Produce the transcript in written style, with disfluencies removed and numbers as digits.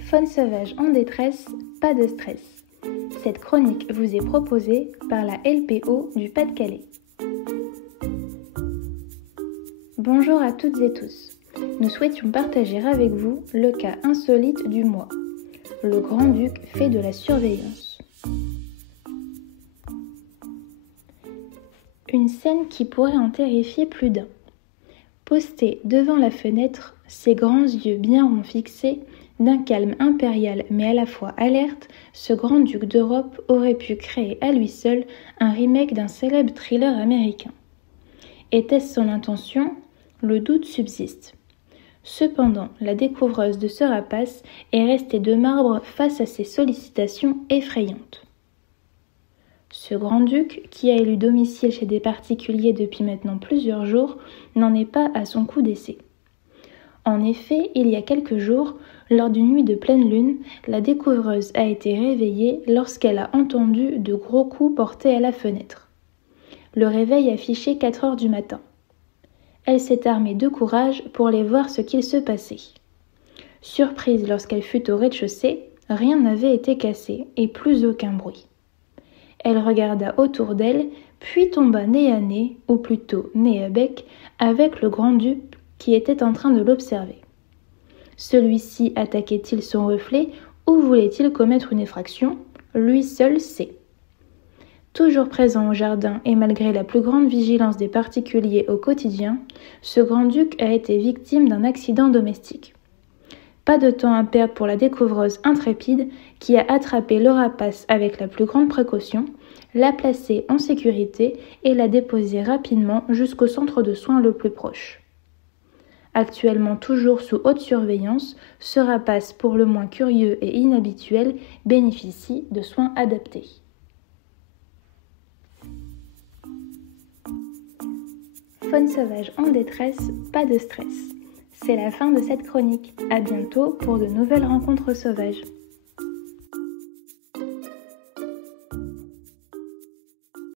Faune sauvage en détresse, pas de stress. Cette chronique vous est proposée par la LPO du Pas-de-Calais. Bonjour à toutes et tous. Nous souhaitions partager avec vous le cas insolite du mois. Le grand-duc fait de la surveillance. Une scène qui pourrait en terrifier plus d'un. Posté devant la fenêtre, ses grands yeux bien ronds fixés, d'un calme impérial mais à la fois alerte, ce grand-duc d'Europe aurait pu créer à lui seul un remake d'un célèbre thriller américain. Était-ce son intention ? Le doute subsiste. Cependant, la découvreuse de ce rapace est restée de marbre face à ces sollicitations effrayantes. Ce grand-duc, qui a élu domicile chez des particuliers depuis maintenant plusieurs jours, n'en est pas à son coup d'essai. En effet, il y a quelques jours, lors d'une nuit de pleine lune, la découvreuse a été réveillée lorsqu'elle a entendu de gros coups portés à la fenêtre. Le réveil affichait 4 heures du matin. Elle s'est armée de courage pour aller voir ce qu'il se passait. Surprise lorsqu'elle fut au rez-de-chaussée, rien n'avait été cassé et plus aucun bruit. Elle regarda autour d'elle, puis tomba nez à nez, ou plutôt nez à bec, avec le grand-duc qui était en train de l'observer. Celui-ci attaquait-il son reflet ou voulait-il commettre une effraction ? Lui seul sait. Toujours présent au jardin et malgré la plus grande vigilance des particuliers au quotidien, ce grand-duc a été victime d'un accident domestique. Pas de temps à perdre pour la découvreuse intrépide qui a attrapé le rapace avec la plus grande précaution, l'a placé en sécurité et l'a déposé rapidement jusqu'au centre de soins le plus proche. Actuellement toujours sous haute surveillance, ce rapace pour le moins curieux et inhabituel bénéficie de soins adaptés. Faune sauvage en détresse, pas de stress. C'est la fin de cette chronique. À bientôt pour de nouvelles rencontres sauvages.